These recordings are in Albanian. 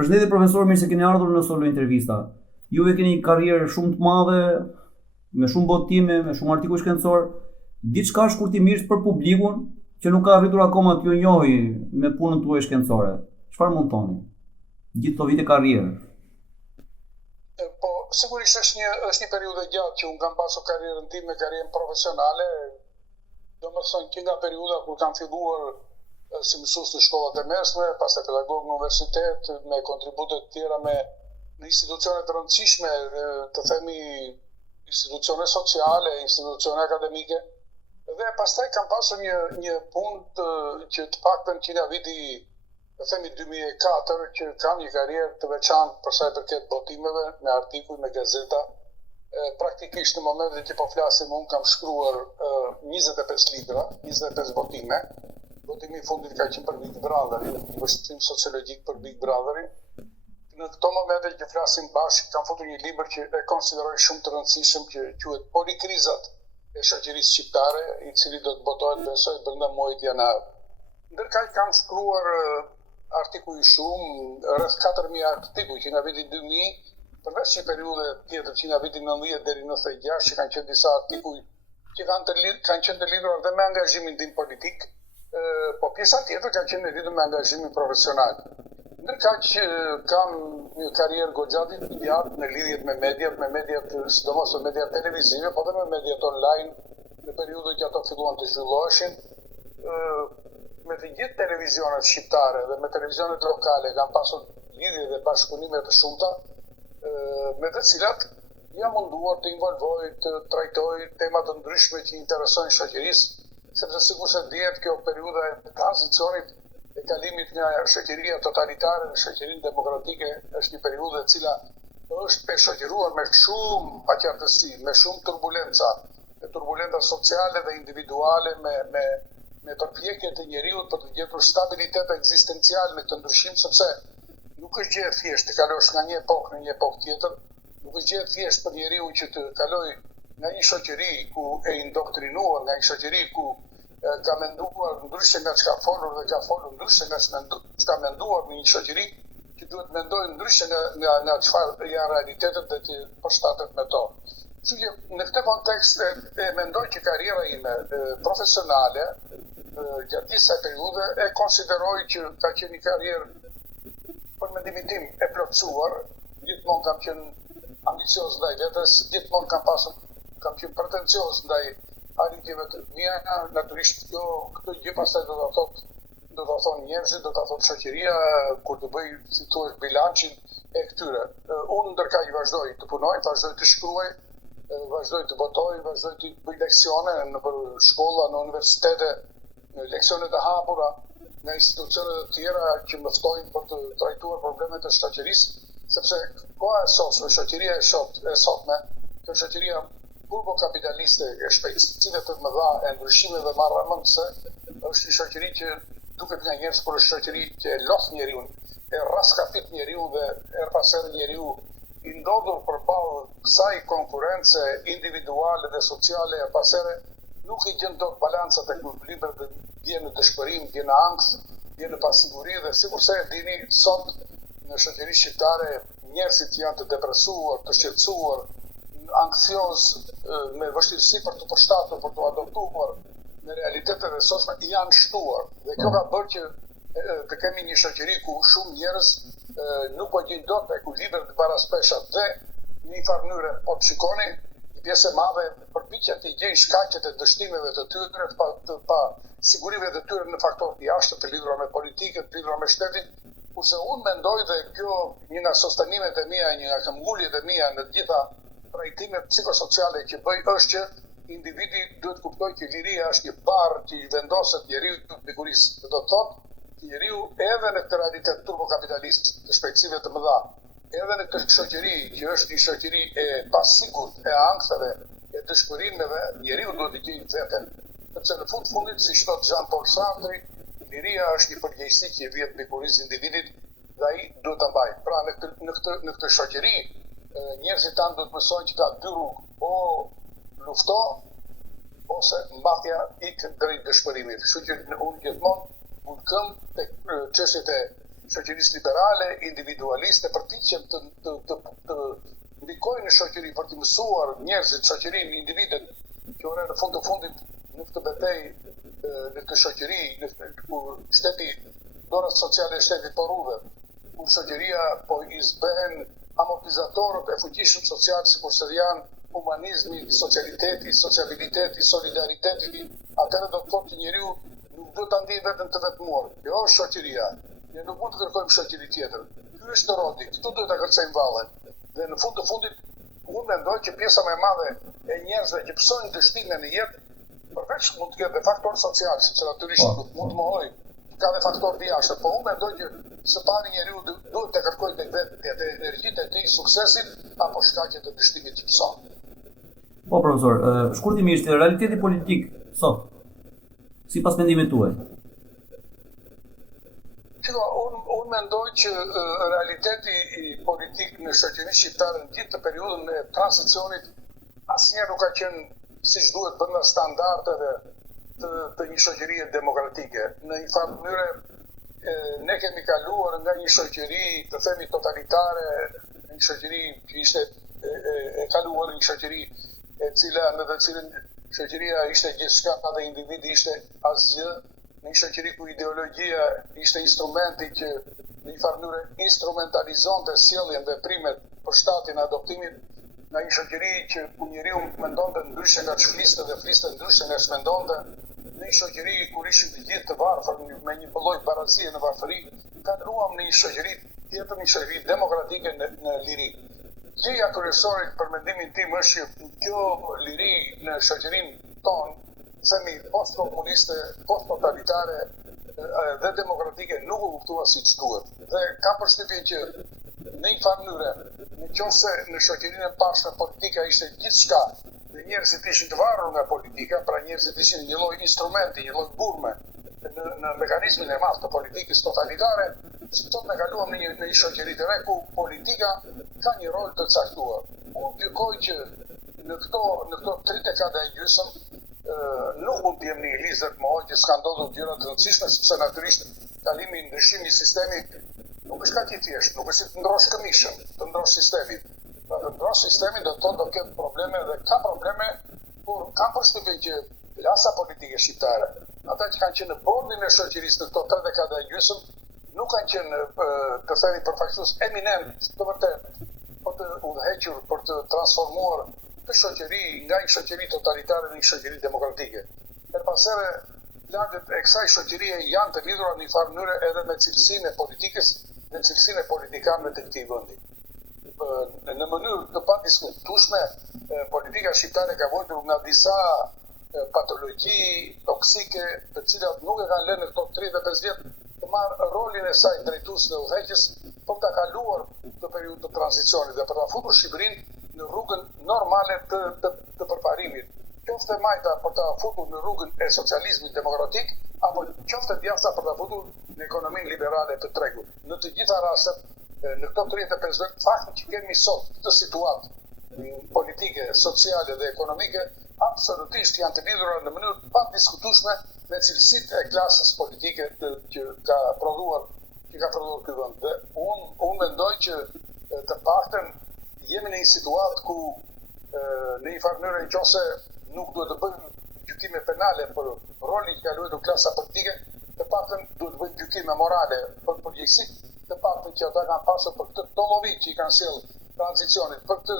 Përshëndetje profesor, mirë se keni ardhur në Solo Intervista. Juve keni një karrierë shumë të madhe, me shumë botime, me shumë artikuj shkencor. Diçka shkurtimisht për publikun që nuk ka arritur akoma t'ju njohë me punën tuaj shkencore. Çfarë mund thoni? Gjithë këto vite karrierë. Po, sigurisht është një periudhë gjatë që unë kam pasur karrierën time, karrierën profesionale. Domethënë që nga periudha kur kam filluar si mësues në shkollat e mesme, pastaj pedagog në universitet, me kontribute të tjera në institucione të rëndësishme, të themi institucione sociale, institucione akademike. Dhe pastaj kam pasur një punë që të paktën që nga viti, të themi 2004, që kam një karrierë të veçantë për sa i përket botimeve, me artikuj, me gazeta. Praktikisht në momentin që po flasim, unë kam shkruar 25 libra, 25 botime. Botimi i fundit ka qenë për Big Brotherin, një vështrim sociologjik për Big Brotherin. Në këto momente që flasim bashkë, kam futur një libër që e konsideroj shumë të rëndësishëm, që quhet Polikrizat e shoqërisë shqiptare, i cili do të botohet besoj brenda muajit janar. Ndërkaq kam shkruar artikuj shumë, rreth 4000 artikuj që nga viti 2000, përveç një periudhe tjetër që nga viti 90 deri në 96, që kanë qenë disa artikuj që kanë qenë të lidhur dhe me angazhimin tim politik. Po pjesa tjetër ka qenë lidhur me angazhimin profesional. Ndërkaq kam një karrierë goxha të gjatë në lidhje me mediat, sidomos me mediat televizive, po dhe me mediat online, në periudhën që ato filluan të zhvilloheshin. Me të gjithë televizionet shqiptare dhe me televizionet lokale kam pasur lidhje dhe bashkëpunime të shumta, me të cilat jam munduar të involvoj, të trajtoj tema të ndryshme që interesojnë shoqërisë, sepse sikur se dihet kjo periudha e tranzicionit e kalimit nga shoqëria totalitare në shoqërinë demokratike është një periudhë e cila është peshoqëruar me shumë paqartësi, me shumë turbulenca sociale dhe individuale, me përpjekje të njeriut për të gjetur stabilitet ekzistencial në këtë ndryshim, sepse nuk është gjë e thjeshtë të kalosh nga një epokë në një epokë tjetër, nuk është gjë e thjeshtë për njeriu që të kaloj nga një shoqëri ku e indoktrinuar, nga një shoqëri ku ka menduar ndryshe nga çka folur dhe ka folur ndryshe nga çka menduar në një shoqëri që duhet mendojë ndryshe nga çfarë janë realitetet dhe të përshtatet me to. Kështu që në këtë kontekst e mendoj që karriera ime profesionale gjatë disa periudhe e konsideroj që ka qenë një karrierë për mendimin tim e plotësuar, gjithmonë kam qenë ambicioz ndaj vetes, gjithmonë kam qenë pretencioz ndaj arritjeve të mia, natyrisht këtë gjë pastaj do ta thonë njerëzit, do ta thotë shoqëria kur të bëj, si thua, bilancin e këtyre. Unë ndërkaq vazhdoj të punoj, vazhdoj të shkruaj, vazhdoj të botoj, vazhdoj të bëj leksione në shkolla, në universitete, leksione të hapura, në institucione të tjera që më ftojnë për të trajtuar problemet e shoqërisë, sepse koha e sotme, shoqëria e sotme, kjo shoqëria turbokapitaliste e shpejtësive të mëdha e ndryshimeve marramëndse, është një shoqëri që duket nga njerëz por është shoqëri që e lodh njeriu, e raskapit njeriu dhe her pas here njeriu i ndodhur përballë kësaj konkurrence individuale dhe sociale, her pas here nuk i gjen dot balancat e ekuilibrit dhe vjen në dëshpërim, vjen në ankth, vjen në pasiguri dhe sigurisht e dini sot në shoqërinë shqiptare njerëzit janë të depresuar, të shqetësuar, anksioz, me vështirësi për të përshtatur, për të adoptuar në realitetet e sotme, janë shtuar. Dhe kjo ka bërë që të kemi një shoqëri ku shumë njerëz nuk po gjejnë dot ekuilibrin të baraspeshat dhe në një farë mënyrë po të shikoni një pjesë e madhe përpiqet të gjejnë shkaqet e dështimeve të tyre, të pa sigurive të tyre në faktorë të jashtë të lidhura me politikën, të lidhura me shtetin, kurse unë mendoj dhe kjo një nga sostenimet e mia, një nga këmbguljet e mia në të gjitha trajtimet psikosociale që bëj është që individi duhet kuptoj që liria është një barë që i vendoset njeriu të pikurisë. Do të thotë që njeriu edhe në këtë realitet turbokapitalist të shpejtësive të mëdha, edhe në këtë shoqëri që është një shoqëri e pasigurt, e ankthave, e dëshpërimeve, njeriu duhet të gjejë veten. Sepse në fundit, siç thotë Jean-Paul Sartre, liria është një përgjegjësi që vjen pikurisë individit dhe ai duhet ta mbajë. Pra në këtë shoqëri njerëzit tanë do të mësojnë që ka dy rrugë, o lufto, ose mbathja ik drejt dëshpërimit. Kështu që unë gjithmonë këm tek çështjet e shoqërisë liberale, individualiste, përpiqen të ndikojnë në shoqëri për të mësuar njerëzit, shoqërinë, individet, që ore në fund të fundit në këtë betejë në këtë shoqëri, kur shteti, dorat sociale e shtetit po rrudhen, kur shoqëria po i zbehen amortizatorët e fuqishëm social, sikurse janë humanizmi, socialiteti, sociabiliteti, solidariteti, atëherë do të thotë që njeriu nuk do ta ndjejë veten të vetmuar. Jo është shoqëria. Ne nuk mund të kërkojmë shoqëri tjetër. Ky është rroti, këtu duhet ta kërcejmë vallën. Dhe në fund të fundit, unë mendoj që pjesa më e madhe e njerëzve që pësojnë dështimin në jetë, përveç mund të ketë dhe faktor social, siç natyrisht mund të mohoj, ka dhe faktor të jashtëm, po unë mendoj që së pari njeriu duhet të kërkojë tek vetë të energjitë e tij, suksesin apo shkaqet e dështimit që pëson. Po profesor, shkurtimisht realiteti politik sot, sipas mendimit tuaj. Unë mendoj që realiteti politik në shoqërinë shqiptare në gjithë të periudhën e tranzicionit asnjëherë nuk ka qenë siç duhet brenda standardeve të një shoqërie demokratike. Në një farë mënyrë ne kemi kaluar nga një shoqëri, të themi totalitare, një shoqëri që ishte e kaluar, një shoqëri e cila në të cilën shoqëria ishte gjithçka dhe individi ishte asgjë, në një shoqëri ku ideologjia ishte instrumenti që në një farë mënyrë instrumentalizonte sjelljen dhe veprimet për shtatin e adoptimit, në një shoqëri që ku njeriu mendonte ndryshe nga ç'fliste dhe fliste ndryshe nga ç'mendonte, në një shoqëri kur ishin të gjithë të varfër me një lloj barazie në varfëri, kaluam në një shoqëri tjetër, një shoqëri demokratike në liri. Gjëja kryesore për mendimin tim është që kjo liri në shoqërinë tonë, themi post-komuniste, post-totalitare dhe demokratike nuk u kuptua siç duhet. Dhe kam përshtypjen që në një farë mënyrë, nëse në shoqërinë e pashme politika ishte gjithçka dhe njerëzit ishin të varur nga politika, pra njerëzit ishin një lloj instrumenti, një lloj burme në mekanizmin e madh të politikës totalitare, sot ne kaluam në një shoqëri të re ku politika ka një rol të caktuar. Unë gjykoj që në këto 3 dekada e gjysmë nuk mund të jemi një lizet më ojë që s'ka ndodhur gjëra të rëndësishme, sepse natyrisht kalimi i ndryshimit i sistemit nuk është kaq i thjeshtë, nuk është si të ndrosh këmishën, të ndrosh sistemin. Të ndrosh sistemin do të thotë do ketë probleme dhe ka probleme, por kam përshtypjen që klasa politike shqiptare, ata që kanë qenë në bordin e shoqërisë në këto 3 dekada e gjysmë, nuk kanë qenë të themi përfaqësues eminent të vërtetë për të udhëhequr, për të transformuar të shoqëri nga një shoqëri totalitare në një shoqëri demokratike. Përpasere, lagët e kësaj shoqërie janë të lidhura në një farë mënyrë edhe me cilësinë e politikës dhe cilësinë e politikanëve të këtij vendi. Në mënyrë të padiskutueshme, politika shqiptare ka vojtur nga disa patologji toksike, të cilat nuk e kanë lënë në këto 35 vjet të marrë rolin e saj drejtues dhe udhëheqës për ta kaluar këtë periudhë të tranzicionit dhe për ta futur Shqipërinë në rrugën normale të përparimit. Qoftë majta për ta futur në rrugën e socializmit demokratik, apo qoftë djatha për ta futur në ekonominë liberale të tregut. Në të gjitha rastet, në këto 35 vjet, fakti që kemi sot këtë situatë politike, sociale dhe ekonomike, absolutisht janë të lidhura në mënyrë padiskutueshme me cilësitë e klasës politike që ka prodhuar ky vend. Dhe unë mendoj që të paktën jemi në një situatë ku në një farë mënyrë nëse nuk duhet të bëjmë gjykime penale për rolin që ka luajtur klasa politike, të paktën duhet të bëjmë gjykime morale për përgjegjësitë, të paktën që ata kanë pasur për këtë tollovi që i kanë sjellë tranzicionit, për këtë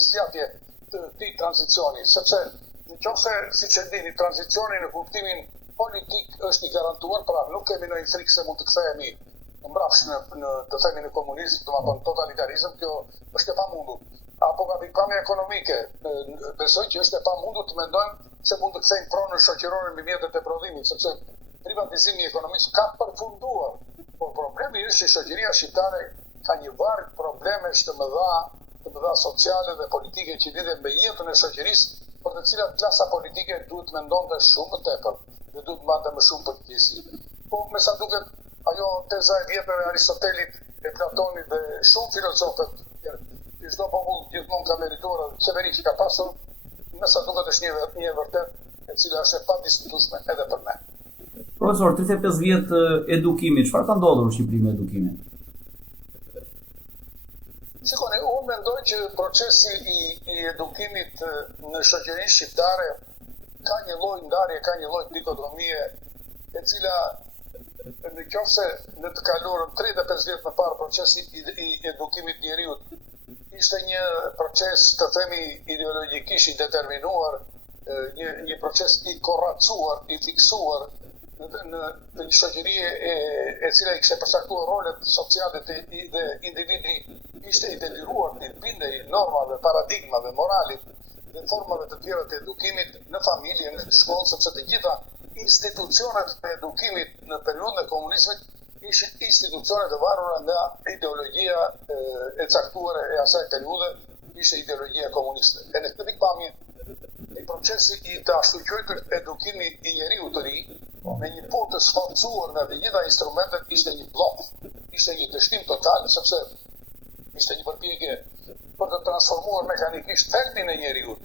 zgjatje të këtij tranzicioni, sepse nëse siç e dini, tranzicioni në kuptimin politik është i garantuar, pra nuk kemi ndonjë frikë se mund të kthehemi mbrapsht të themi në komunizëm apo në totalitarizëm, kjo është e pamundur. Apo nga pikpamja ekonomike, besoj që është e pamundur të mendojmë se mund të kthejmë pronën shoqërore mbi mjetet e prodhimit, sepse privatizimi i ekonomisë ka përfunduar. Por problemi është që shoqëria shqiptare ka një varg problemesh të mëdha sociale dhe politike që lidhen me jetën e shoqërisë, për të cilat klasa politike duhet të mendonte shumë më tepër dhe duhet të mbante më shumë përgjegjësi. Po me sa duket, ajo teza e vjetër e Aristotelit, e Platonit dhe shumë filozofët, që çdo popull gjithmonë ka merituar qeveri që ka pasur, me sa duket është një e vërtet, e cila është e padiskutueshme edhe për ne. Profesor, 35 vjet edukimit, çfarë ka ndodhur në Shqipëri me edukimin? Shikoni, unë mendoj që procesi i edukimit në shoqërinë shqiptare ka një lloj ndarje, ka një lloj dikotomie e cila në qofse në të kaluarën 35 vjet më parë procesi i edukimit njeriut ishte një proces të themi ideologjikisht i determinuar, një proces i korracuar, i fiksuar në një shoqëri e cila i kishte përcaktuar rolet sociale dhe individi ishte i deliruar të bindej normave, paradigmave, moralit dhe formave të tjera të edukimit në familje, në shkollë, sepse të gjitha institucionet e edukimit në periudhën e komunizmit ishin institucionet e varura nga ideologjia e caktuar e asaj periudhe, ishte ideologjia komuniste. E në këtë pikpamje, i procesi i të ashtu quajtur edukimi i njeriu të ri, me një punë të sforcuar nga të gjitha instrumentet, ishte një bllok, ishte një dështim total, sepse ishte një përpjekje për të transformuar mekanikisht thelbin e njeriut,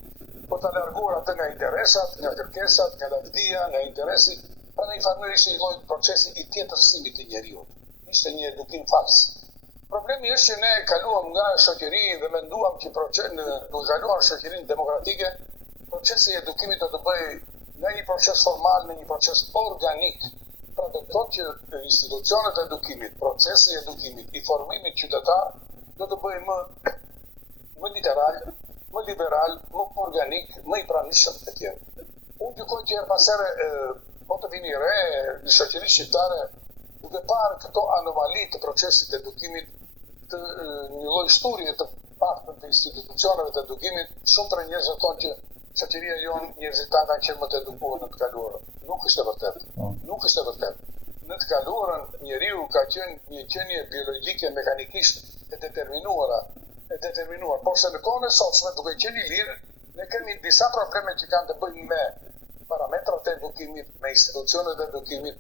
për të larguar atë nga interesat, nga kërkesat, nga lavdia, nga interesi, pra në një farë ishte një lloj procesi i tjetërsimit të njeriut. Ishte një edukim fals. Problemi është që ne kaluam nga shoqëri dhe menduam që duke kaluar shoqërinë demokratike, procesi i edukimit do të bëjë nga një proces formal në një proces organik. Pra do të thotë që institucionet e edukimit, procesi i edukimit, i formimit qytetar do të bëjë më literal, më liberal, më organik, më i pranishëm e tjerë. Unë gjykoj që herë pas here po të vini re në shoqërinë shqiptare duke parë këto anomali të procesit të edukimit, të një lloj shturje të paktën të institucioneve të edukimit, shumë për njerëz thonë që shoqëria jonë njerëzit tanë kanë qenë më të edukuar në të kaluarën. Nuk është e vërtetë. Nuk është e vërtetë. Në të kaluarën njeriu ka qenë një qenie biologjike mekanikisht e determinuar, por se në kohën e sotshme, duke qenë i lirë, ne kemi disa probleme që kanë të bëjnë me parametrat e edukimit, me institucionet e edukimit.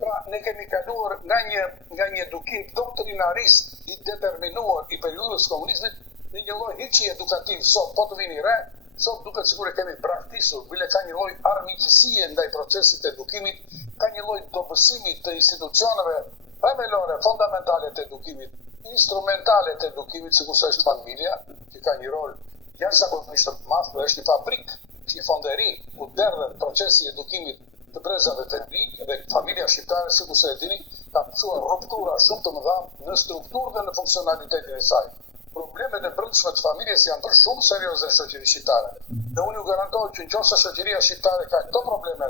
Pra, ne kemi kaluar nga një edukim doktrinarist i determinuar i periudhës komunizmit në një lloj hiçi edukativ. Sot po të vini re, sot duket sikur e kemi braktisur, bile ka një lloj armiqësie ndaj procesit të edukimit, ka një lloj dobësimi të institucioneve themelore, fundamentale të edukimit, instrumentale të edukimit, sikurse është familja, që ka një rol jashtëzakonisht të madh, dhe është një fabrikë, është një fonderi ku derdhet procesi i edukimit të brezave të rinj dhe familja shqiptare, sikurse e dini, ka mësuar ruptura shumë të mëdha në strukturë dhe në funksionalitetin e saj. Problemet e brendshme të familjes janë bërë shumë serioze në shoqërinë shqiptare. Dhe unë ju garantoj që nëse shoqëria shqiptare ka këto probleme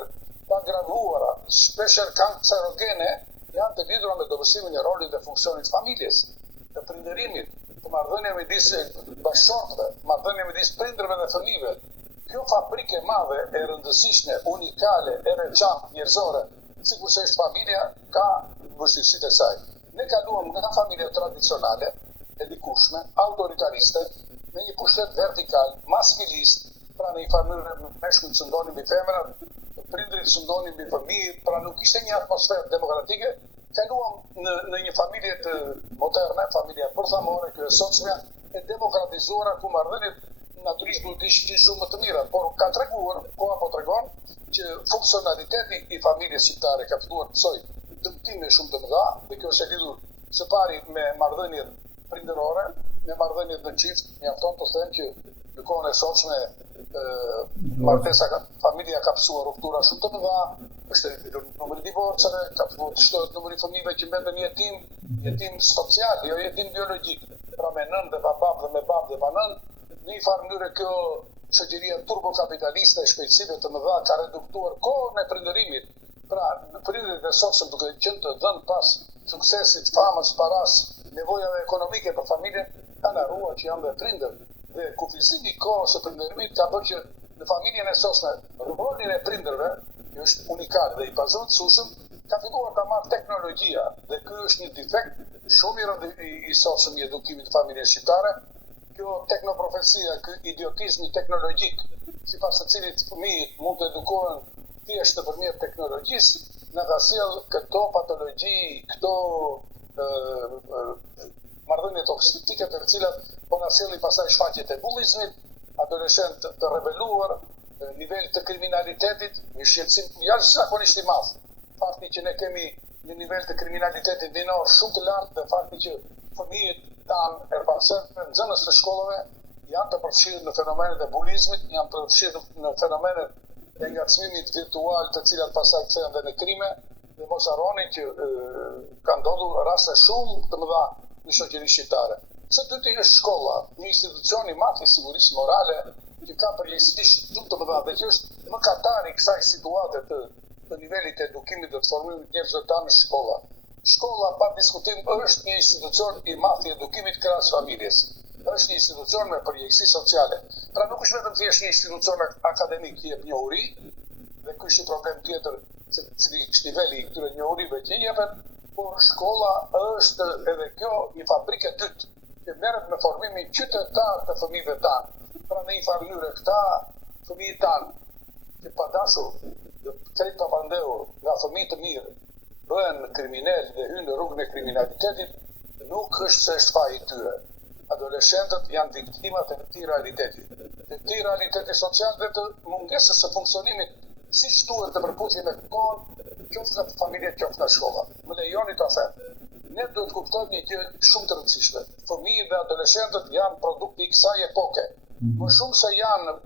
të agravuara, shpeshherë kancerogene, janë të lidhura me dobësimin e rolit dhe funksionit të familjes, të prindërimit, të marrëdhënieve midis bashkëshortëve, marrëdhënieve midis prindërve dhe fëmijëve. Kjo fabrikë e madhe, e rëndësishme, unikale, e veçantë, njerëzore, sikurse është familja, ka vështirësitë e saj. Ne kaluam nga familja tradicionale, e dikushme, autoritariste, me një pushtet vertikal, maskilist, pra në një farë meshkujt sundonin mbi femrat, prindrit sundonin mbi fëmijët, pra nuk ishte një atmosferë demokratike. Kaluam në një familje të moderne, familja përthamore, kjo e sotshme, e demokratizuara, ku marrëdhëniet natyrisht duhet ishin shumë më të mira, por ka treguar, koha po tregon, që funksionaliteti i familjes shqiptare ka filluar të çojë dëmtime shumë të mëdha, dhe kjo është e lidhur së pari me marrëdhëniet prindërore, me marrëdhëniet në çift. Mjafton të them që në kohën e sotshme familja ka pësuar ruptura shumë të mëdha, është numri i divorceve, ka filluar të shtohet numri i fëmijëve që mbeten jetim social, jo jetim biologjik, pra me nën dhe pa babë dhe me babë dhe pa nën. Në një farë mënyrë kjo shoqëria turbokapitaliste e shpejtësive të mëdha ka reduktuar kohën e prindërimit. Pra, në prindërit e sotshëm duke qenë të dhënë pas suksesit, famës, paras, nevojave ekonomike për familjen, kanë harruar që janë dhe prindër. Dhe kufizimi i kohës së prindërimit ka bërë që në familjen e sotshme rolin e prindërve, që është unikal dhe i pazotësueshëm, ka filluar ta marrë teknologjia, dhe ky është një defekt shumë i rëndë i sotshëm i edukimit të familjes shqiptare. Kjo teknoprofesia, ky idiotizmi teknologjik, sipas të cilit fëmijët mund të edukohen thjesht nëpërmjet teknologjisë, na ka sjell këto patologji, këto marrëdhënie toksike të cilat po na sjellin pastaj shfaqjet e bullizmit, adoleshentë të rebeluar, nivel të kriminalitetit, një shqetësim jashtëzakonisht i madh. fakti që ne kemi një nivel të kriminalitetit dinor shumë të lartë dhe fakti që fëmijët tanë në nxënës të shkollave janë të përfshirë në fenomenet e bulizmit, janë të përfshirë në fenomenet e ngacmimit virtual të cilat pastaj kthehen dhe në krime, dhe mos harroni që kanë ndodhur raste shumë të mëdha në shoqërinë shqiptare. Së dyti është shkolla, një institucion i madh i sigurisë morale që ka përgjegjësi shumë të mëdha dhe që është mëkatari i kësaj situate të nivelit të edukimit dhe të formimit të njerëzve tanë në shkolla. Shkolla pa diskutim është një institucion i madh i edukimit krahas familjes. Është një institucion me përgjegjësi sociale. Pra nuk është vetëm thjesht një institucion akademik që jep njohuri, dhe ky është një problem tjetër se cili është niveli i këtyre njohurive që jepet, por shkolla është edhe kjo një fabrikë e dytë që merret me formimin qytetar të fëmijëve tanë. Pra në një farë mënyrë këta fëmijë tanë që pa dashur dhe krejt pa pandehur nga fëmijë të mirë bëhen kriminal dhe hynë në rrugën e kriminalitetit, nuk është se është faji i tyre. Adoleshentët janë viktimat e këtij realiteti. Të këtij realiteti social dhe të mungesës së funksionimit siç duhet të përputhje me kohën, qoftë nga familjet, qoftë nga shkolla. Më lejoni ta them. Ne duhet të kuptojmë një gjë shumë të rëndësishme. Fëmijët dhe adoleshentët janë produkti i kësaj epoke. Më shumë se janë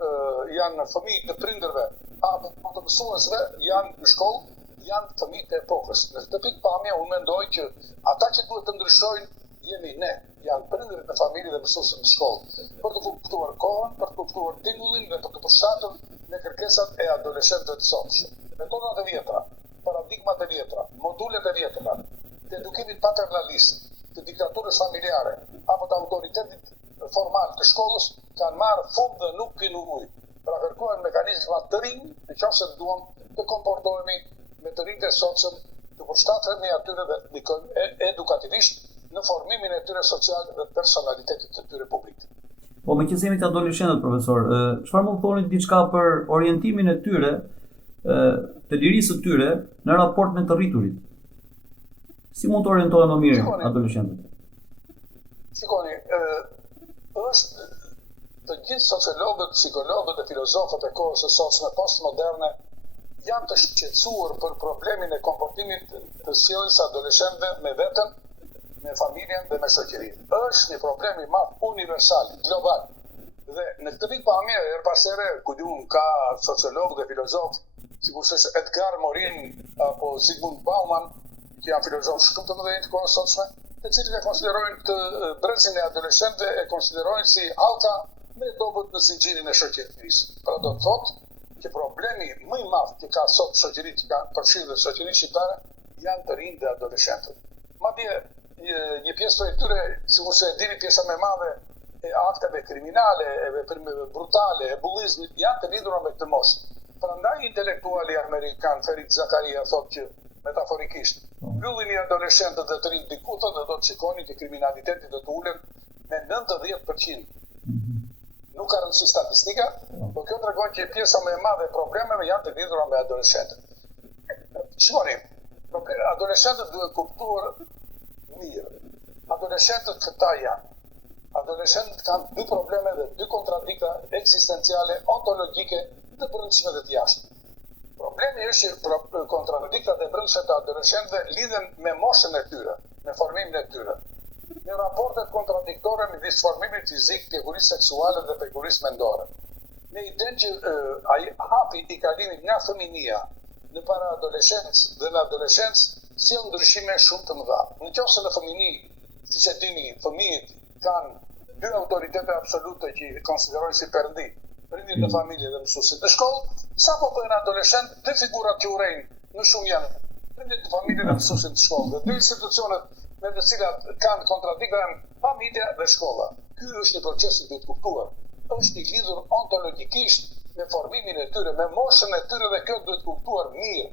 fëmijë të prindërve apo të mësuesve, janë në shkollë, janë fëmijë të epokës. Në këtë pikpamje unë mendoj që ata që duhet të ndryshojnë jemi ne, janë prindërit në familje dhe mësuesit në shkollë, për të kuptuar kohën, për të kuptuar tingullin dhe për të përshtatur në kërkesat e adoleshentëve të sotshëm. Metodat e vjetra, paradigmat e vjetra, modulet e vjetra, të edukimit paternalist, të diktaturës familjare, apo të autoritetit formal të shkollës kanë marrë fund dhe nuk pinu ujë. Pra kërkohen mekanizma të rinj, nëse duam të komportohemi me të rinjtë e sotshëm, të përshtatemi atyre dhe ndikojmë edukativisht në formimin e tyre social dhe personalitetit të tyre publik. Po me qësimi të adoleshentët, profesor, çfarë mund thoni diçka për orientimin e tyre, të lirisë të tyre në raport me të rriturit? Si mund të orientohen më mirë adoleshentët? Shikoni, është të gjithë sociologët, psikologët dhe filozofët e kohës së sotshme postmoderne janë të shqetësuar për problemin e komportimit të sjelljes së adoleshentëve me veten, me familjen dhe me shoqërinë. Është një problem i madh universal, global. Dhe në këtë pikpamje her pas here, ku diun ka sociolog dhe filozof, sikurse është Edgar Morin apo Zygmunt Bauman, që janë filozofë shumë të mëdhenj të kohës sotshme, të cilët e konsiderojnë këtë brezin e adoleshentëve e konsiderojnë si halka me dobët në zinxhirin e shoqërisë. Pra do të thotë që problemi më i madh që ka sot shoqëritë që kanë përfshirë dhe shoqërinë shqiptare janë të rinj dhe adoleshentët. Madje një pjesë e tyre, sikurse e dini, pjesa më e madhe e akteve kriminale, e veprimeve brutale, e bullizmit janë të lidhura me këtë moshë. Prandaj intelektuali amerikan Ferit Zakaria thotë që metaforikisht, mbyllini adoleshentët dhe të rinj dikuta dhe do të shikoni që kriminaliteti do të ulet me 90%. Nuk ka rëndësi statistika, por kjo tregon që pjesa më e madhe e problemeve janë të lidhura me adoleshentët. Shikoni, adoleshentët duhet kuptuar mirë. Adoleshentët këta janë. Adoleshentët kanë dy probleme dhe dy kontradikta eksistenciale, ontologjike të brendshme dhe të jashtme. Problemi është që kontradiktat e brendshme të adoleshentëve lidhen me moshën e tyre, me formimin e tyre. Në raportet kontradiktore midis formimit fizik, pjekurisë seksuale dhe pjekurisë mendore. Me idenë që ai hapi i kalimit nga fëminia në para adoleshencë dhe në adoleshencë sjell ndryshime shumë të mëdha. Nëse në fëmijëni, siç e dini, fëmijët kanë dy autoritete absolute që i konsiderojnë si perëndi, prindit në familje dhe mësuesit në shkollë, sapo bëhen adoleshent, dy figurat që urrejnë në shumë janë prindit në familje dhe mësuesit në shkollë. Dhe dy institucionet me të cilat kanë kontradikta janë familja dhe shkolla. Ky është një proces i duhet kuptuar. Është i lidhur ontologjikisht me formimin e tyre, me moshën e tyre dhe kjo duhet kuptuar mirë.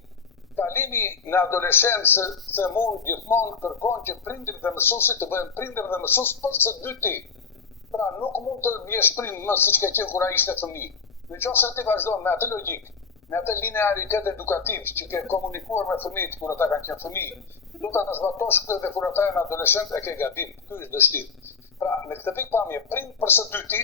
Kalimi në adoleshencë themun gjithmonë kërkon që prindrit dhe mësuesit të bëhen prindër dhe mësues për së dyti. Pra nuk mund të jesh prind më siç ke qenë kur ai ishte fëmijë. Nëse ti vazhdon me atë logjik, me atë linearitet edukativ që ke komunikuar me fëmijët kur ata kanë qenë fëmijë, do ta zbatosh këtë dhe kur ata janë adoleshent e ke gabim. Ky është dështim. Pra në këtë pikpamje prind për së dyti,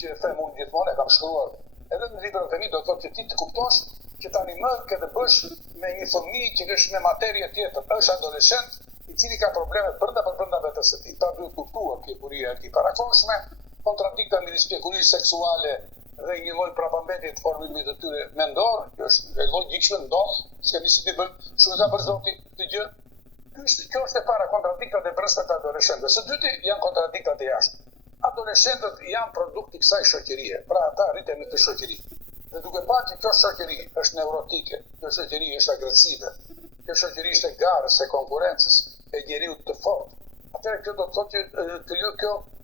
që them unë gjithmonë e kam shkruar edhe në librat e mi, do të thotë që ti të kuptosh që tani më ke të bësh me një fëmijë që është me materie tjetër, është adoleshent, i cili ka probleme brenda vetes së tij. Ta duhet kuptuar kjo buria e tij parakoshme, kontradikta midis pjekurisë seksuale dhe një lloj prapambetje të formimit të tyre mendor, që është logjikshme ndodh, s'kemi si të bëjmë, shumë ka për zoti të gjë. Kjo është e para, kontradiktat e brendshme të adoleshentëve. Së dyti janë kontradiktat e jashtë. Adoleshentët janë produkt i kësaj shoqërie, pra ata rriten në këtë shoqëri. Dhe duke parë që kjo shoqëri është neurotike, kjo shoqëri është agresive, kjo shoqëri është e garës, e konkurrencës, e njeriut të fortë. Atëherë kjo do të thotë që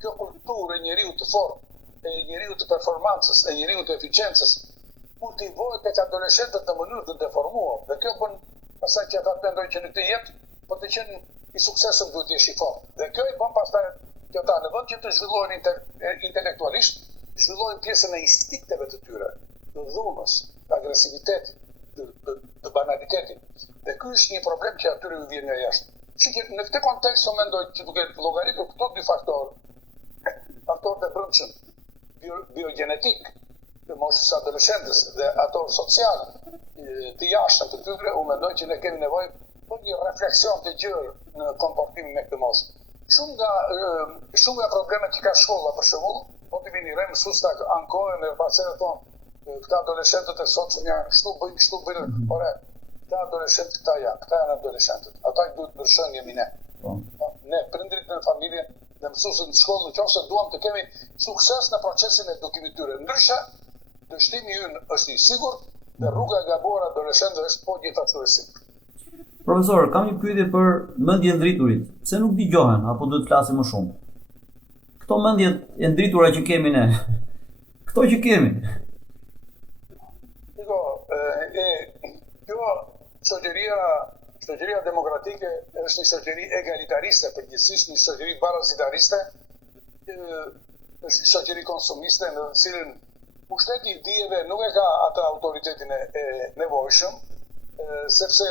kjo kulturë e njeriut të fortë, e njeriut të performancës, e njeriut të eficiencës, kultivohet tek adoleshentët në mënyrë të deformuar. Dhe kjo bën pastaj që ata mendojnë që në këtë jetë, për të qenë i suksesshëm duhet të jesh i fortë. Dhe kjo i bën pastaj që ata në vend që të zhvillohen intelektualisht, zhvillojnë pjesën e instinkteve të tyre, të dhunës, të agresivitetit, të banalitetit. Dhe ky është një problem që atyre u vjen nga jashtë. Shikoj, në këtë kontekst unë mendoj që duke llogaritur këto dy faktorët e brendshëm, biogjenetik të moshës adoleshentës dhe ato social të jashtëm të tyre, unë mendoj që ne kemi nevojë për një refleksion të gjerë në komportimin me këtë moshë. Shumë nga problemet që ka shkolla për shembull, po të vini re mësues ta ankohen dhe pastaj thonë këta adoleshentët e sotshëm janë kështu bëjnë, ore, këta adoleshentët këta janë adoleshentët. Ata duhet të ndryshojnë jemi ne. Ne prindrit në familje dhe mësuesit në shkollë, nëse duam të kemi sukses në procesin e edukimit të tyre. Ndryshe, dështimi ynë është i sigurt dhe rruga e gabuar adoleshentëve është po gjithashtu e sigurt. Profesor, kam një pyetje për mendjen driturit. Pse nuk dëgjohen apo duhet të flasim më shumë? Këto mendjet e ndritura që kemi ne. Këto që kemi. Kjo shoqëria demokratike është një shoqëri egalitariste, përgjithsisht një shoqëri barazitariste, është një shoqëri konsumiste në të cilën pushteti i dijeve nuk e ka atë autoritetin e nevojshëm, sepse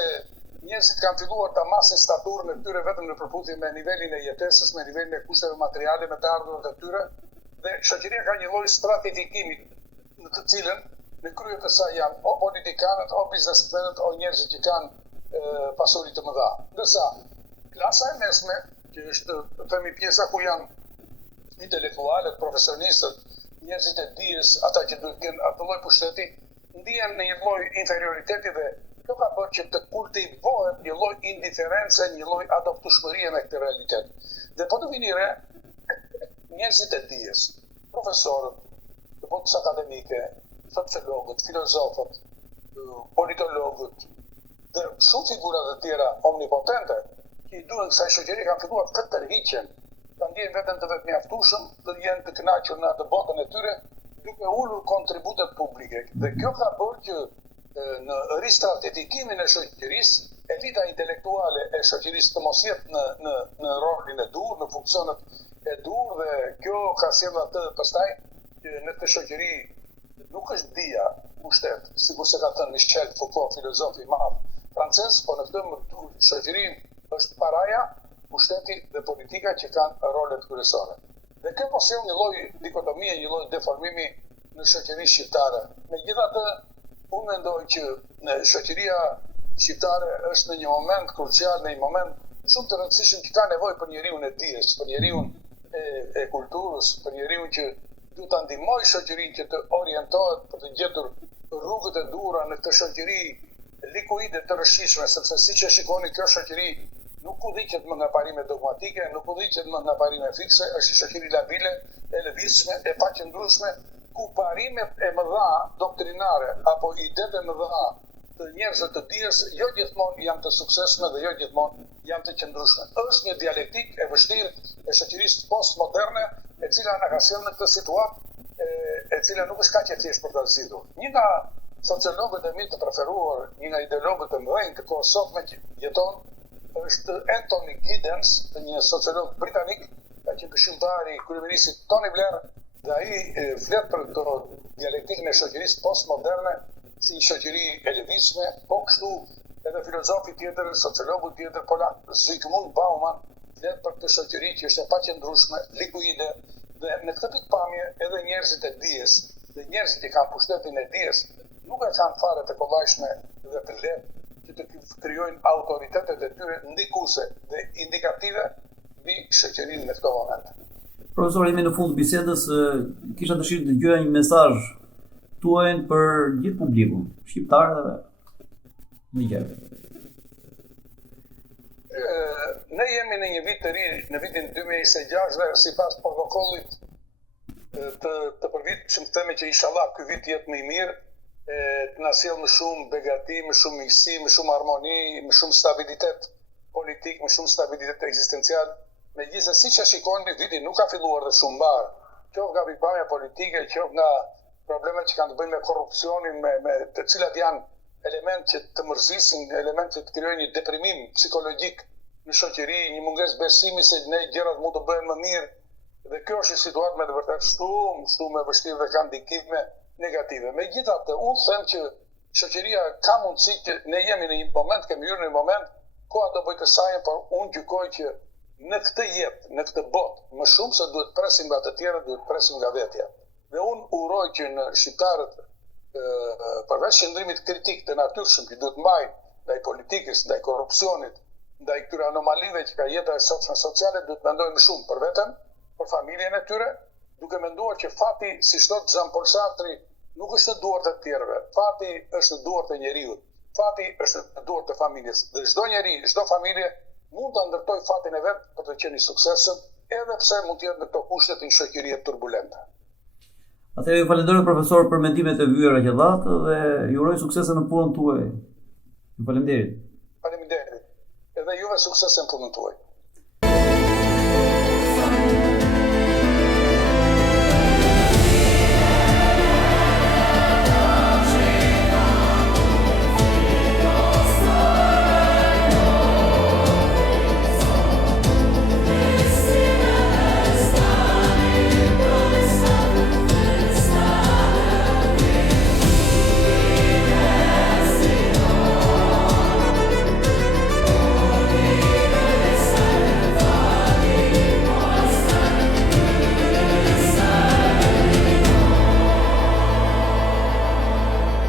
njerëzit kanë filluar ta masin staturën e tyre vetëm në përputhje me nivelin e jetesës, me nivelin e kushteve materiale, me të ardhurat e tyre, dhe shoqëria ka një lloj stratifikimi në të cilën në krye të saj janë o politikanët, o biznesmenët, o njerëzit që kanë pasuri të mëdha. Ndërsa klasa e mesme, që është themi pjesa ku janë intelektualët, profesionistët, njerëzit e dijes, ata që duhet kenë atë lloj pushteti, ndihen në një lloj inferioriteti dhe kjo ka bërë që të kultivohet një lloj indiferencë, një lloj adoptueshmërie me këtë realitet. Dhe po të vini re, njerëzit e dijes, profesorët, të botës akademike, sociologët, filozofët, politologët dhe shumë figurat e tjera omnipotente që i duhen kësaj shoqërie kanë filluar të tërhiqen, ta ndjejnë veten të vetëmjaftueshëm, të jenë të kënaqur në atë botën e tyre, duke ulur kontributet publike. Dhe kjo ka bërë që në ristratifikimin e shoqërisë, elita intelektuale e shoqërisë të mos jetë në rolin e dur, në funksionet e dur, dhe kjo ka sjellë atë pastaj që në këtë shoqëri nuk është dia pushtet, sikur se ka thënë Michel Foucault, filozofi i madh francez, po në këtë shoqëri është paraja, pushteti dhe politika që kanë rolet kryesore. Dhe kjo po sjell një lloj dikotomie, një lloj deformimi në shoqërinë shqiptare. Megjithatë, unë mendoj që në shoqëria shqiptare është në një moment krucial, në një moment shumë të rëndësishëm që ka nevojë për njeriu e dijes, për njeriu e kulturës, për njeriu që duhet ta ndihmojë shoqërinë që të orientohet për të gjetur rrugët e duhura në këtë shoqëri likuide të rrëshqishme, sepse siç e shikoni kjo shoqëri nuk udhëhiqet më nga parime dogmatike, nuk udhëhiqet më nga parime fikse, është një shoqëri labile, e lëvizshme, e paqëndrueshme, ku parimet e mëdha doktrinare apo idetë e mëdha të njerëzve të dijes jo gjithmonë janë të suksesshme dhe jo gjithmonë janë të qëndrueshme. Është një dialektik e vështirë e shoqërisë postmoderne, e cila na ka sjellë në këtë situatë, e cila nuk është kaq e thjeshtë për ta zgjidhur. Një nga sociologët e mi të preferuar, një nga ideologët e mëdhenj të kohës sotme që jeton, është Anthony Giddens, një sociolog britanik, ka qenë këshilltari i kryeministit Tony Blair, dhe ai flet për këtë dialektikën e shoqërisë postmoderne si një shoqëri e lëvizshme, po kështu edhe filozofi tjetër, sociologu tjetër polak, Zygmunt Bauman, flet për këtë shoqëri që është e paqëndrueshme, likuide, dhe në këtë pikpamje edhe njerëzit e dijes dhe njerëzit që kanë pushtetin e dijes nuk e kanë fare të kollajshme dhe të lehtë që të krijojnë autoritetet e tyre ndikuese dhe indikative mbi shoqërinë në këto momente. Profesor, jemi në fund të bisedës, kisha dëshirë të dëgjoja një mesazh tuaj për gjithë publikun, shqiptarë dhe miqtë. Ne jemi në një vit të ri, në vitin 2026 dhe sipas protokollit të përvitshëm themi që inshallah ky vit jetë më i mirë, të na sjellë më shumë begati, më shumë miqësi, më shumë harmoni, më shumë stabilitet politik, më shumë stabilitet ekzistencial. Megjithëse siç e shikoni, viti nuk ka filluar dhe shumë mbar. Qoftë nga pikpamja politike, qoftë nga problemet që kanë të bëjnë me korrupsionin, me të cilat janë element që të mërzisin, element që të krijojnë një deprimim psikologjik në shoqëri, një mungesë besimi se ne gjërat mund të bëhen më mirë. Dhe kjo është një situatë me të vërtetë shumë e vështirë dhe ka ndikime negative. Megjithatë, unë them që shoqëria ka mundësi që ne jemi në një moment, kemi hyrë në një moment, koha do bëjë të saj, por unë gjykoj që në këtë jetë, në këtë botë, më shumë se duhet presim nga të tjerët, duhet presim nga vetja. Dhe unë uroj që në shqiptarët, përveç qëndrimit kritik të natyrshëm që duhet mbajnë ndaj politikës, ndaj korrupsionit, ndaj këtyre anomalive që ka jeta e sotshme sociale, duhet mendojnë më shumë për veten, për familjen e tyre, duke menduar që fati, si thot Jean-Paul Sartre, nuk është në duart e të tjerëve. Fati është në duart e njeriut. Fati është në duart e familjes. Dhe çdo njeri, çdo familje mund ta ndërtojë fatin e vet për të qenë i suksesshëm, edhe pse mund të jetë në këto kushte të një shoqërie turbulente. Atëherë ju falenderoj profesor për mendimet e vyera që dhatë dhe ju uroj suksese në punën tuaj. Ju falenderit. Faleminderit. Edhe juve suksese në punën tuaj.